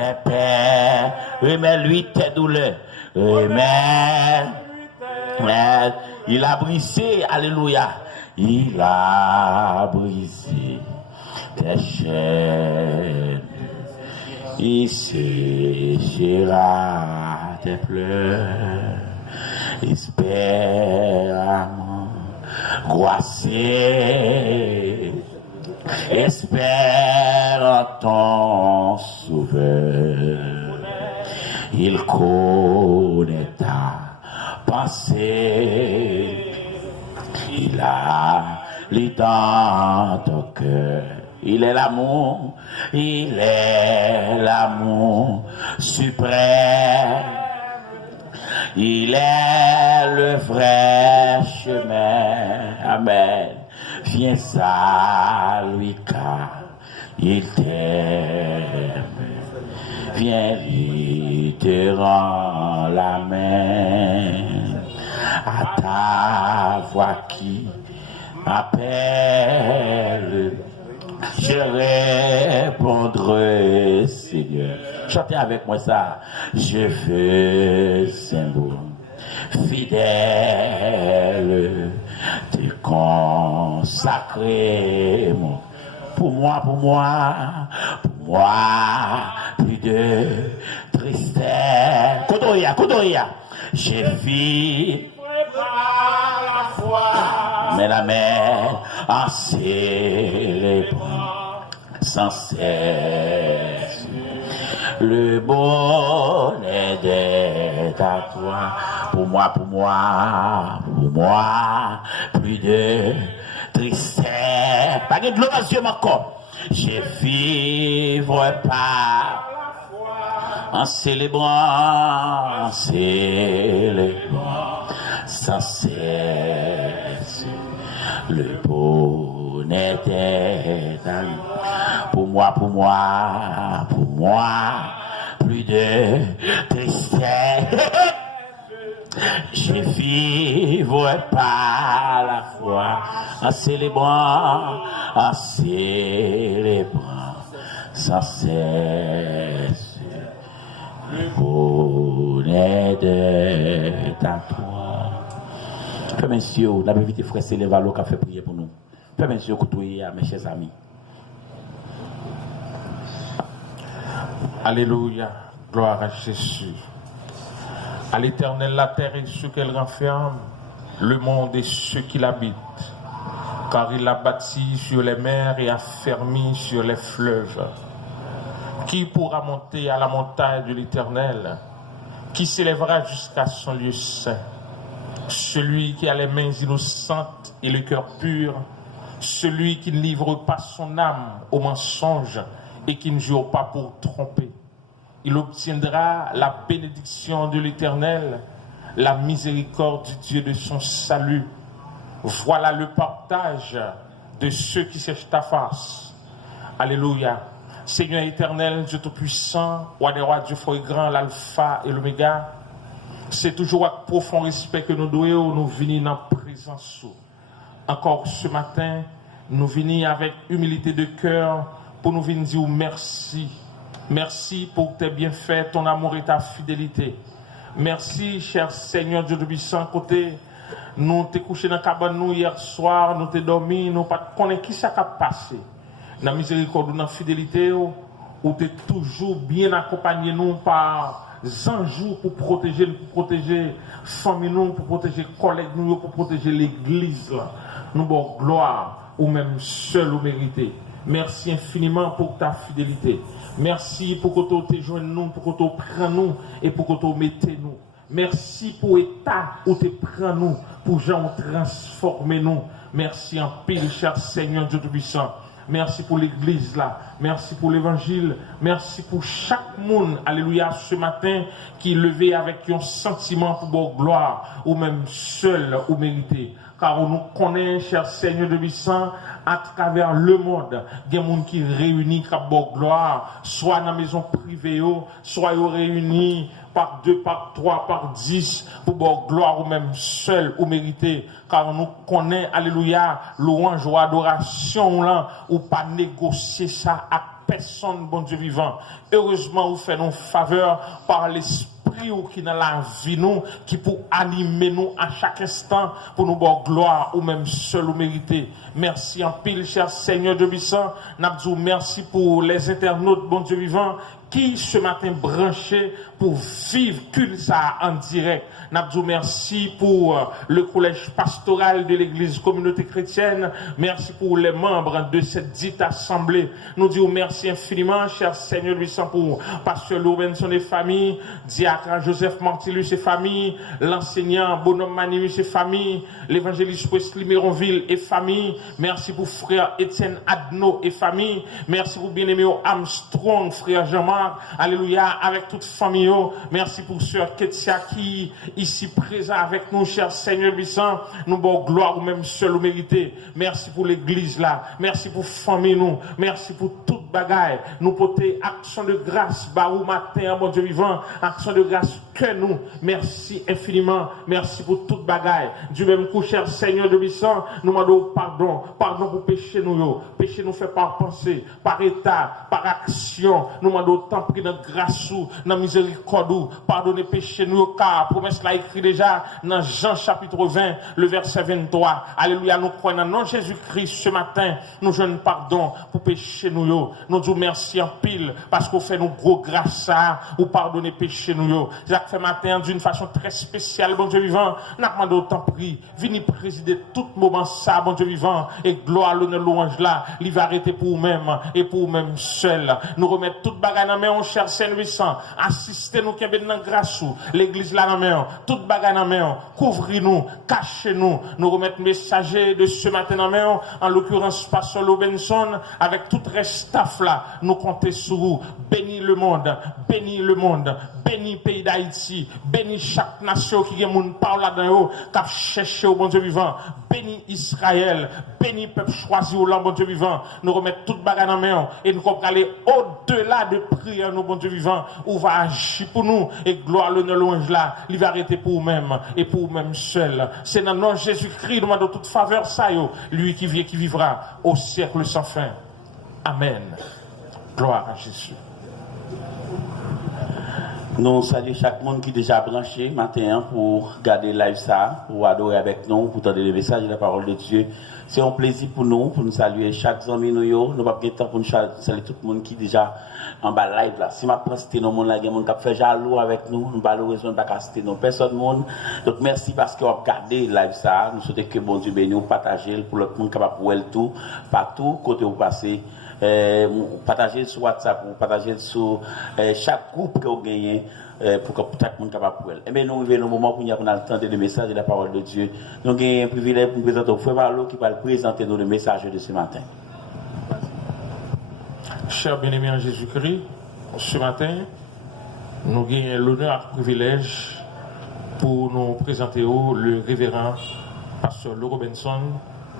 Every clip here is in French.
tes peines, remets-lui tes douleurs, remets. Il a brisé, alléluia, il a brisé tes chaînes, il séchera tes pleurs, espère croissez, espère en ton sauveur, il connaît ta pensée, il a lit dans ton cœur, il est l'amour suprême, il est le vrai chemin, amen, viens à lui car il t'aime, viens lui te rend la main, à ta voix qui m'appelle, je répondrai, Seigneur. Chantez avec moi ça. Je veux, Seigneur, fidèle, te consacrer. Pour moi, plus de tristesse. Kodoria. J'ai vu par la foi, mais la mer en célébrant sans cesse le bonheur d'être à toi. Pour moi, plus de tristesse. Pas de l'eau dans les yeux encore. Je vivre par la foi en célébrant sans cesse le bonheur d'être à lui. Pour moi, plus de tristesse. Je vivre par la foi en célébrant sans cesse le bonheur d'être à toi. Frère, messieurs, la vérité, frère, c'est les valeurs qui a fait prier pour nous. Frère, messieurs, écoutez, mes chers amis. Alléluia, gloire à Jésus. À l'Éternel, la terre et ce qu'elle renferme, le monde et ceux qui l'habitent. Car il l'a bâti sur les mers et affermi sur les fleuves. Qui pourra monter à la montagne de l'Éternel? Qui s'élèvera jusqu'à son lieu saint? Celui qui a les mains innocentes et le cœur pur, celui qui ne livre pas son âme au mensonge et qui ne jure pas pour tromper. Il obtiendra la bénédiction de l'Éternel, la miséricorde du Dieu de son salut. Voilà le partage de ceux qui cherchent ta face. Alléluia. Seigneur éternel, Dieu tout-puissant, roi des rois, Dieu fort et grand, l'alpha et l'oméga, c'est toujours avec profond respect que nous devons nous venir dans la présence. Encore ce matin, nous venons avec humilité de cœur pour nous venir dire merci. Merci pour tes bienfaits, ton amour et ta fidélité. Merci, cher Seigneur Dieu tout-puissant, côté nous t'es couché dans la cabane nous hier soir, nous t'es dormi, nous pas connaître qui ça a passé. Dans la miséricorde, dans la fidélité, où t'es toujours bien accompagné nous par anges pour protéger famille nous, pour protéger collègues nous, pour protéger l'église. Nous bon gloire ou même seul ou mérité. Merci infiniment pour ta fidélité. Merci pour que tu te joignes nous, pour que tu prennes nous et pour que tu mettez nous. Merci pour l'état où tu prends nous, pour gens transformer nous. Merci en pile, cher Seigneur Dieu Tout-Puissant. Merci pour l'église là. Merci pour l'évangile. Merci pour chaque monde, alléluia, ce matin qui est levé avec un sentiment pour votre gloire ou même seul ou mérité. Car on nous connaît, cher Seigneur de Bissan, à travers le monde, il y a des gens qui réunissent à votre gloire, soit dans la maison privée, soit réunis par 2, par 3, par 10, pour votre gloire ou même seul ou mérité. Car on nous connaît, alléluia, louange ou adoration là, ou pas négocier ça à personne, bon Dieu vivant. Heureusement, vous faites nos faveurs par l'esprit ou qui dans la vie nous, qui pour animer nous à chaque instant, pour nous voir gloire ou même seul ou mérité. Merci en pile, cher Seigneur de Bisson. N'abdou, merci pour les internautes, bon Dieu vivant, qui ce matin branchés pour vivre ça en direct. N'abdou, merci pour le collège pastoral de l'église communauté chrétienne. Merci pour les membres de cette dite assemblée. Nous disons merci infiniment, cher Seigneur de Bisson, pour pasteur Robinson et famille, diacre Joseph Martillus et famille, l'enseignant Bonhomme Manius et famille, l'évangéliste Wesley Méronville et famille. Merci pour frère Étienne Adno et famille. Merci pour bien-aimé Armstrong, frère Jean-Marc. Alléluia, avec toute famille. Merci pour sœur Ketia qui ici présent avec nous, cher Seigneur Bisson. Nous bon gloire ou même seul ou mérité. Merci pour l'église là. Merci pour famille nous. Merci pour toute bagaille. Nous porter action de grâce, barou matin, mon Dieu vivant. Action de grâce que nous. Merci infiniment. Merci pour toute bagaille. Du même coup, cher Seigneur de Bisson, nous demandons pardon. Pardon pour péché nous. Péché nous fait par pensée, par état, par action. Nous demandons tant pris dans grâce ou dans miséricorde ou pardonnez péché nous car promesse là écrit déjà dans Jean chapitre 20 le verset 23. Alléluia, nous croyons dans nom Jésus-Christ ce matin, nous jeûnons pardon pour péché nous. Nous disons merci en pile parce qu'on fait nous gros grâce à ou pardonner péché nous. Ça fait matin d'une façon très spéciale, bon Dieu vivant, nous demandons tant pris, venez présider tout moment ça, bon Dieu vivant, et gloire l'honneur louange là, il va arrêter pour vous-même et pour vous-même seul. Nous remettre toute bagarre dans main, on cher Saint-Louis, assistez-nous qui est dans grâce, l'église là dans main, toute bagarre dans main, couvrez-nous, cachez-nous, nous remettre messager de ce matin dans main, en l'occurrence Pasteur Robinson, avec tout le staff là, nous comptons sur vous, bénis le monde, bénis le pays d'Haïti, bénis chaque nation qui est moun par là-dedans, qui a cherché au bon Dieu vivant, bénis Israël, bénis peuple choisi au bon Dieu vivant, nous remettre toute bagarre dans main et nous comptons aller au-delà de prière, nous bon Dieu vivant, où va agir pour nous et gloire le louange là, il va arrêter pour vous-même et pour vous-même seul. C'est dans le nom de Jésus-Christ, nous demandons toute faveur ça, lui qui vit et qui vivra au siècle sans fin. Amen. Gloire à Jésus. Nous saluons chaque monde qui est déjà branché matin pour regarder live ça, pour adorer avec nous, pour entendre les messages de la parole de Dieu. C'est un plaisir pour nous saluer chaque ami nous. Nous n'avons pas de temps pour nous saluer tout le monde qui est déjà en bas live là. Si ma cité nos monde là, il y a des gens qui fait jaloux avec nous, nous malheureusement pas citer nos personnes monde. Donc merci parce que vous avez regardé live ça. Nous souhaitons que bon Dieu bénisse nous, partager pour le monde capable pour elle tout, partout côté où passer. Partager sur WhatsApp ou partager sur chaque groupe que vous gagnez pour que tout le monde capable pour elle. Et bien nous arrivons au moment où nous avons le temps de message de la parole de Dieu. Nous avons un privilège pour nous présenter au frère Marlo qui va présenter nous le message de ce matin. Chers bien-aimés en Jésus-Christ, ce matin, nous avons l'honneur et le privilège pour nous présenter le révérend pasteur Lou Robinson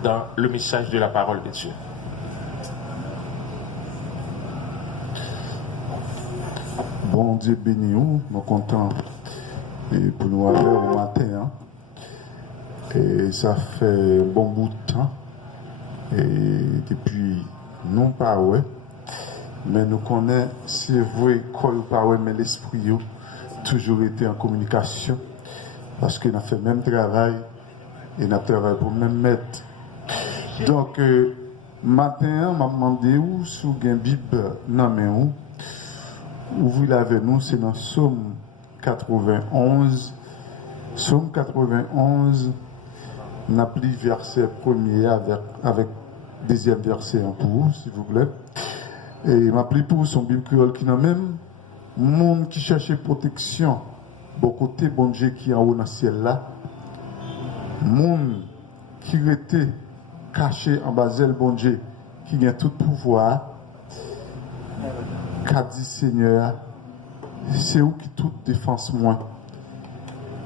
dans le message de la parole de Dieu. Bon Dieu béni nous, nous contents pour nous avoir au matin. Hein. Et ça fait un bon bout de temps. Et depuis, non pas ouais. Mais nous connaissons, c'est vrai, qu'on pas ouais, mais l'esprit a toujours été en communication. Parce qu'il a fait le même travail et il a travaillé pour le même maître. Donc, matin, m'a demandé où, sous une Bible, non mais où. Ouvrez avec nous, c'est dans Psaume 91. Psaume 91, on a pris verset premier avec deuxième verset en pour, s'il vous plaît. Et m'a pris pour son Bible créole qui n'a même monde qui cherchait protection, bon côté bon Dieu qui est en haut dans le ciel là. Monde qui était caché en bas de bon Dieu, qui a tout pouvoir. Qu'a dit Seigneur, c'est où qui toute défense moins,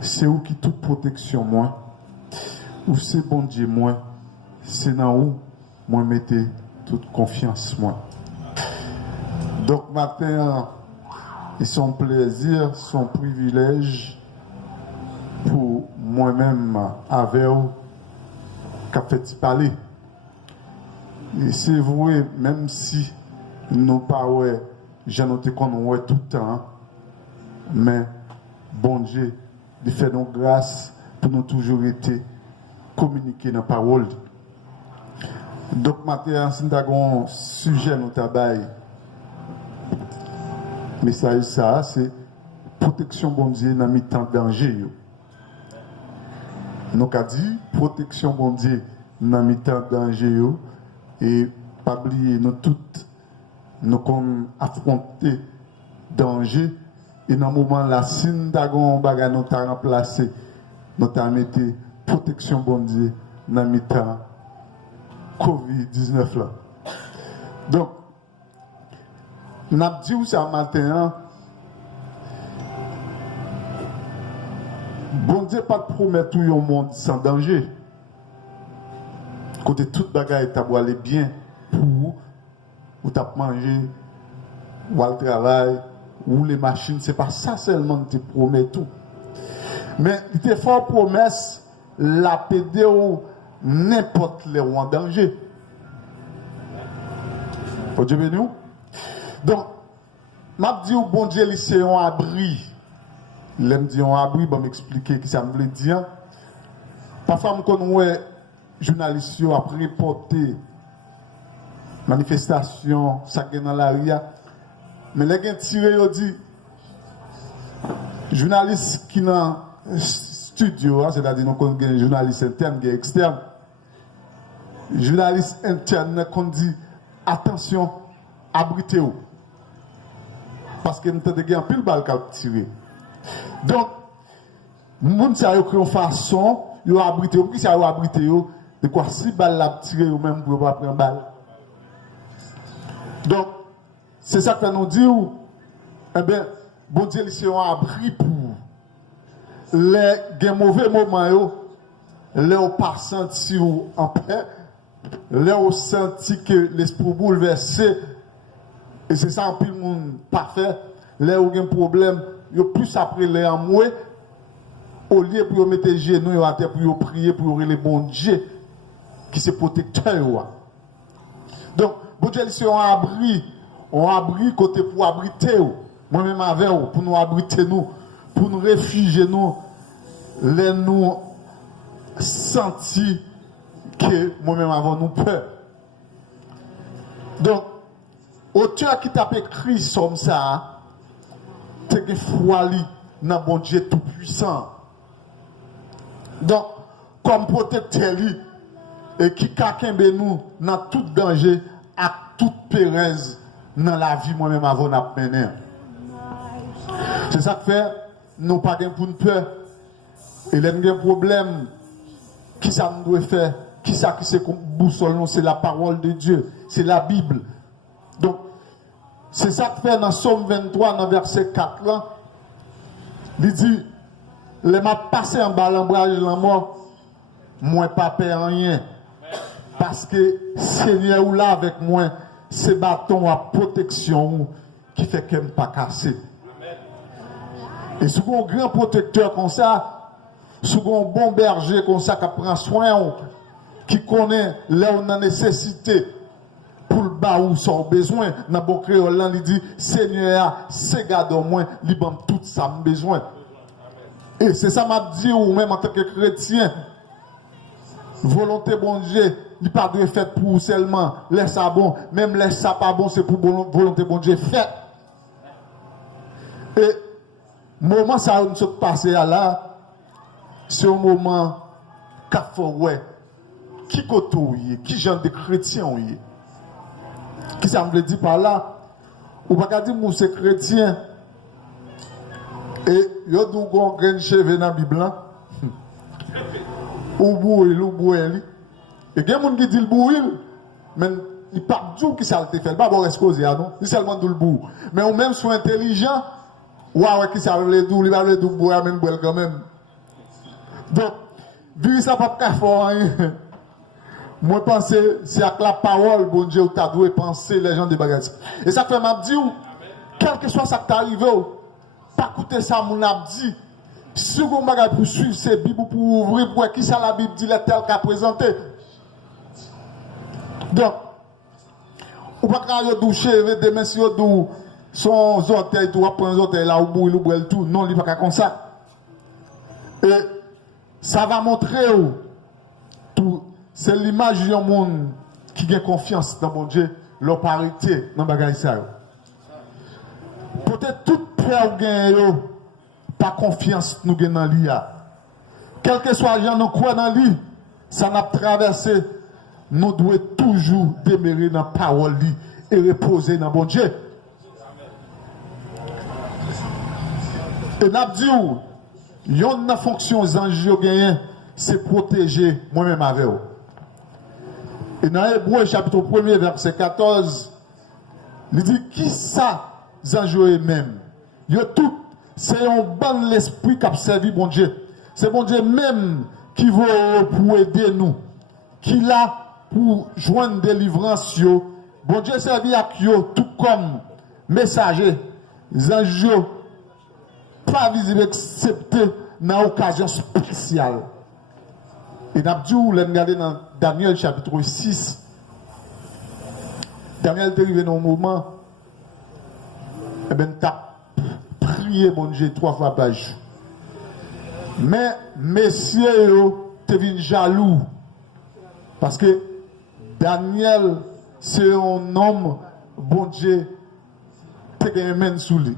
c'est où qui toute protection moins, où c'est bon Dieu moins, c'est dans où moi mettez toute confiance moins. Donc matin, c'est son plaisir, son privilège pour moi-même avec vous qu'a fait parler. Et c'est vrai, même si nous pas ouais, j'ai noté qu'on ouais tout le temps, mais bon Dieu, il fait nos grâces pour nous toujours été communiquer dans la parole. Donc, maintenant, si nous avons un sujet, nous travaillons. Le message, ça, c'est protection, bon Dieu, dans mi-temps danger. Nous avons dit protection, bon Dieu, dans mi-temps danger. Et pas oublier, nous toutes, nous avons affronté danger. Et dans ce moment-là, si nous avons un bagage, nous avons remplacé, nous avons mis protection, bon Dieu, dans mi-temps COVID-19 là. Donc, nous avons dit ça matin, bon Dieu pas de promettre tout le monde sans danger. Côté toute bagaille t'a aller bien pour ou t'a manger ou le travail ou les machines, c'est pas ça seulement qui te promet tout. Mais il te fait promesse la pédé ou n'importe les ou en danger. Faut Dieu béni. Donc, m'a dit au bon Dieu c'est un abri. L'aime dit un abri, bon m'expliquer qui ça me veut dire. Parfois me connais journalistes après reporter manifestation ça dans la ria. Mais les gens tiré yo dit journalistes qui dans studio, c'est-à-dire nous connaissons journalistes internes et externes. Journalistes internes qu'on dit attention, abritez-vous. Parce que nous avons un pile balle qui a tiré. Donc, nous avons créé une façon, ils ont abrité, pour qui ça a abrité, de quoi si balle l'a tiré, ou même pour ne pas prendre balle. Donc, c'est ça que nous dit, eh bien, bon Dieu, c'est un abri pour les mauvais moments, les pas senti en paix, les senti que l'esprit bouleversé, et c'est ça un peu le monde parfait, les ont un problème, ils ont plus après les amoués, au lieu pour mettre les genoux à terre pour prier pour les bons Dieu qui se protecteur. Donc, bon Dieu, c'est un abri côté pour abriter, moi-même avec vous, pour nous abriter nous, pour nous réfugier nous, les nous sentir que moi-même avant nous peur. Donc, auteur qui t'a écrit comme ça, c'est que foi dans bon Dieu tout puissant. Donc, comme protecteur et qui kakembe nous dans tout danger, à toute pérez dans la vie moi-même avant de mener. C'est ça que fait, nous pas pour une peur. Et les problèmes, qui ça nous doit faire, qui ça qui c'est boussole, c'est la parole de Dieu, c'est la Bible. Donc, c'est ça que fait dans Somme 23, dans verset 4, là, il dit, les m'a passé en bas l'embrage de la mort, moi pas peur rien. Parce que Seigneur ou là avec moi, c'est bâton à protection qui fait qu'elle ne pas casser. Et si vous avez un grand protecteur comme ça, si vous avez un bon berger comme ça qui prend soin, qui connaît là où on a nécessité pour le bas où son besoin, dans le bon créole, il dit Seigneur, c'est garde au moins, il donne tout ça besoin. Et c'est ça m'a dit, ou même en tant que chrétien, volonté bon Dieu, il pas de fait pour seulement laisse ça bon, même laisse ça pas bon, c'est pour volonté bon Dieu fait. Et moment ça nous s'est passé là, c'est un moment qu'a faut ouais, qui côté qui genre de chrétien est. Qui ça me dit par là, ou pas dire moi c'est chrétien. Et yo dou gon grain cheveux dans Bible. Ou bouil, ou bouil. Et il y a des gens qui disent le bouil, mais il ne parle pas de qui ça le fait. Pas bon exposer, non? Il seulement de le bouil. Mais ou même soit intelligent, ou avec qui ça le dou, il va le dou bouil, mais bouil quand même. Donc, vu ça pas de fort rien. Moi, je pense que c'est avec la parole, bon Dieu, tu as dû penser les gens des bagages. Et ça fait m'a dit, quel que soit ça qui t'est arrivé, pas écouter ça, mon abdi. Si vous avez pour suivre ces Bibles, pour ouvrir, pour qui ça la Bible dit, tel qu'a présenté. Donc, Ou pas qu'à doucher, des messieurs d'où son orteil, tu vas prendre orteil là, ou bouille, ou boire tout. Non, il n'est pas comme ça. Et ça va montrer tout. C'est l'image d'un monde qui a confiance dans mon Dieu, leur parité dans le bagage. Peut-être toute peur gagne, pas confiance nous gagnons dans l'IA. Quel que soit les gens nous croient dans l'IA, ça n'a traversé. Nous devons toujours demeurer dans la parole et reposer dans bon Dieu. Et nous avons dit, une fonction que c'est protéger moi-même avec vous. Et dans Hébreux chapitre 1er verset 14, il dit qui ça Zanjou même. C'est un bon l'esprit qui a servi bon Dieu. C'est bon Dieu même qui veut pour aider nous. Qui l'a pour joindre délivrance. Bon Dieu servi à yo tout comme messager. Zanjou pas visible excepté dans l'occasion spéciale. Et nous avons dit, vous regardez dans Daniel chapitre 6. Daniel est arrivé dans un moment, et bien, tu as prié, bon Dieu, 3 fois par jour. Mais, messieurs, tu es jaloux. Parce que Daniel, c'est un homme, bon Dieu, tu as un main sous lui.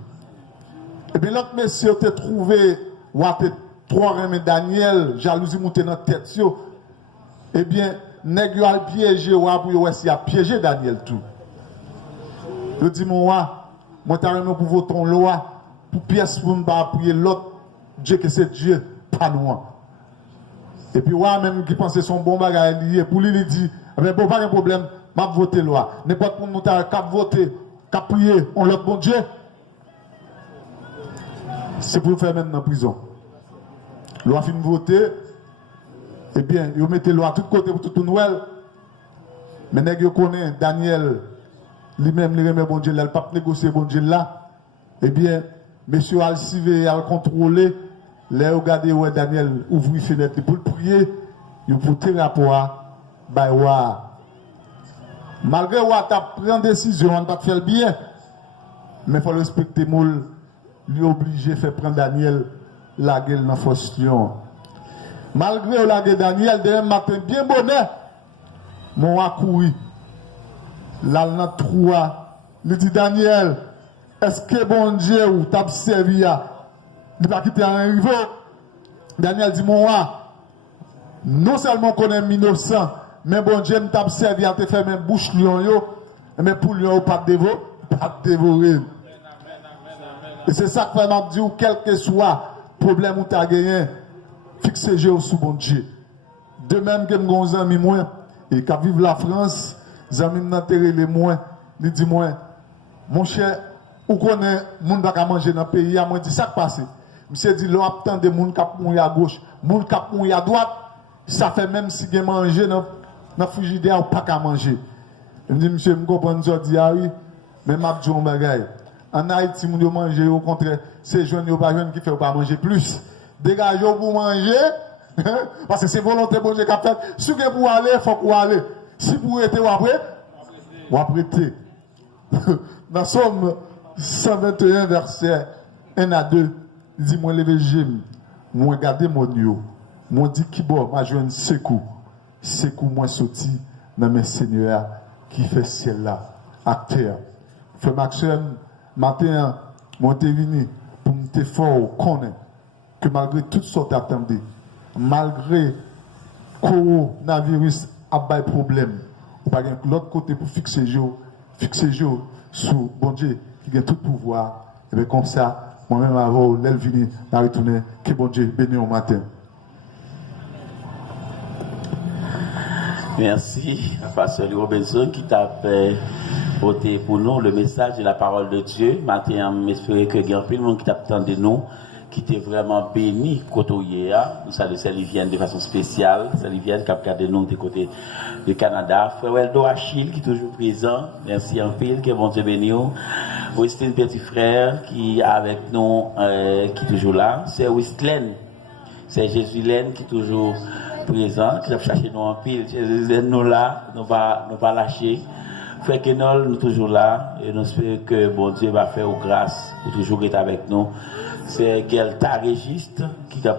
Et bien, l'autre monsieur, tu as trouvé, ou tu trois remèdes Daniel, jalousie montée dans la tête. Eh bien, nèg a piégé ou a piégé Daniel tout. Je dis moi t'ai remis pour votre loi pour pièce pour me prier l'autre Dieu que c'est Dieu pas nous. Et puis moi même qui pensait son bon bagage lié pour lui il dit mais bon pas de problème, m'a voter loi. N'importe pour nous cap voter, cap prier on l'autre bon Dieu. C'est pour faire même dans la prison. Loi fin voter, eh bien, ils mettent loi à tous côtés pour tout Noël. Mais nèg yo connaît Daniel lui-même il remet bon Dieu là, il pas négocier bon Dieu là. Eh bien, monsieur Alcive a contrôlé, les regarder ouais Daniel ouvrir fenêtre pour prier, il pour tirer rapport ba wa. Malgré wa t'a prendre décision, on pas faire bien. Mais faut respecter moule, lui obligé faire prendre Daniel la gueule dans force lion. Malgré la gueule Daniel, demain matin, bien bonheur, mon a couru. Là, dans trou, il dit Daniel, est-ce que bon Dieu ou t'a servi à ne pas quitter un riveau? Daniel dit mon non seulement qu'on est innocent, mais bon Dieu t'a servi à te faire même bouche lion, mais pour lion, pas dévorer. Et c'est ça que je dis, quel que soit le problème où tu as gagné, fixez Dieu sous bon Dieu. De même que mes amis, moi, et qui vivent la France, les amis m'enterrent les moins, ils disent moi, mon cher, où connaît, moun va manger dans le pays, moi, dit ça qui passe. Monsieur dit, l'on attend des moun qui mourir à gauche, moun qui mourir à droite, ça fait même si vous mangez dans le frigidaire ou pas qu'à manger. Il me dit, monsieur, je comprends, je dis, ah oui, mais je dis, bagaille. En Haïti, moun yo manger, au contraire, c'est jeunes ou pas jeunes qui ne font pas manger plus. Dégagez pour manger, parce que c'est volonté bon Dieu qui a fait. Si vous pouvez aller, il faut que vous aller. Si vous êtes après, vous apprêtez. Dans Somme 121, verset 1 à 2, il dit, moi, levé j'aime, moi, gardez mon yo, moi, dit qui bon, moi, je secoue, moi, sorti dans mes seigneurs qui fait celle-là, acteur. Frère Maxime, matin, moi, t'es venu pour me te fort, connaître que malgré toutes sortes d'attendus, malgré que le coronavirus a des problèmes, ou pas l'autre côté pour fixer jour sur bon Dieu qui a tout pouvoir, et bien comme ça, moi-même avant, l'elle vient à retourner, que bon Dieu bénisse au matin. Merci, Pasteur Robinson, qui t'a fait voter pour nous le message de la parole de Dieu. Maintenant, j'espère que il y a plein de monde qui t'attend de nous, qui t'est vraiment béni côté hier. Nous saluons celles qui viennent de façon spéciale, celles qui viennent qui regardent nous des côtés du Canada. Frère Weldo Achille qui est toujours présent. Merci en pile, que bon Dieu bénisse. Westin petit frère qui est avec nous, qui est toujours là. C'est Westlen, c'est Jésus-Laine qui est toujours présent, qui va chercher nous en pile. Jésus nous là, nous pas lâcher. Frère Kenol, nous toujours là et nous espérons que bon Dieu va faire grâce pour toujours être avec nous. C'est Gelta Régiste qui a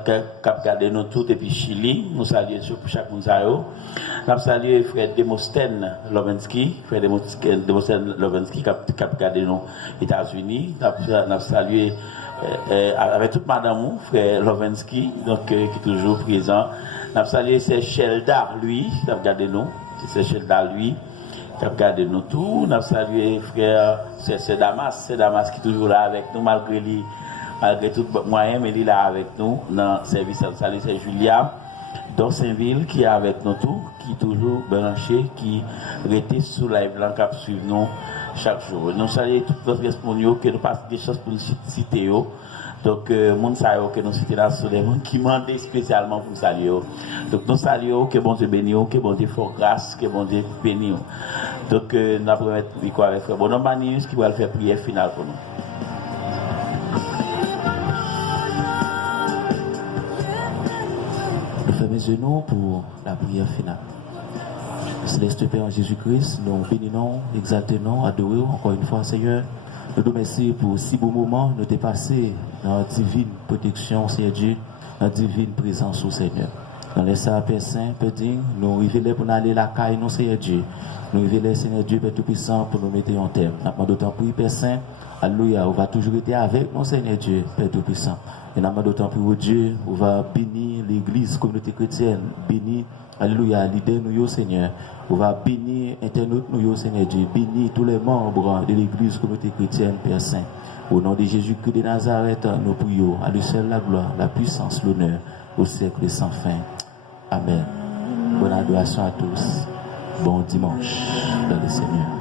gardé nous tous depuis Chili. Nous saluons pour chaque monde. Nous saluons frère Demostène Lovensky, frère Demostène Lovensky qui a gardé nous aux États-Unis. Nous saluons avec toute madame frère Lovensky donc qui est toujours présent. Nous saluons c'est Shelda lui qui a gardé nous. C'est Shelda lui qui a gardé nous tous. Nous saluons frère c'est Damas qui est toujours là avec nous malgré tout moyen, mais il est là avec nous dans le service. Salut, c'est Julia d'Orsainville qui est avec nous tous, qui est toujours branché, qui était sous live blanc qui suit nous chaque jour. Nous saluons toutes les responsables que nous passons des choses pour nous citer. Donc, mon salut que nous citons là sur les gens qui demandent spécialement pour nous saluer. Donc, nous saluons que bon Dieu bénisse, que bon Dieu fasse grâce, que bon Dieu bénisse. Donc, nous allons mettre le micro avec Frère Bonhomme Manius qui va faire prière finale pour nous. Mes genoux pour la prière finale. Céleste Père en Jésus-Christ, nous bénissons, exaltons, adorons encore une fois, Seigneur. Nous te remercions pour si beau moment, nous t'es passé dans la divine protection, Seigneur Dieu, dans la divine présence au Seigneur. Dans les saints, Père Saint, Père digne, nous révéler pour aller la caille, non, Seigneur Dieu. Nous révéler, Seigneur Dieu, Père Tout-Puissant, pour nous mettre en terme. Nous demandons d'autant plus, Père Saint, alléluia, on va toujours être avec nous, Seigneur Dieu, Père Tout-Puissant. Et nous demandons d'autant plus, Dieu, on va bénir l'église, communauté chrétienne, bénir, alléluia, l'idée nous, Seigneur. On va bénir internautes nous, Seigneur Dieu, bénir tous les membres de l'église, communauté chrétienne, Père Saint. Au nom de Jésus-Christ de Nazareth, nous prions, à lui seul la gloire, la puissance, l'honneur, au siècle sans fin. Amen. Bonne adoration à tous. Bon dimanche dans le Seigneur.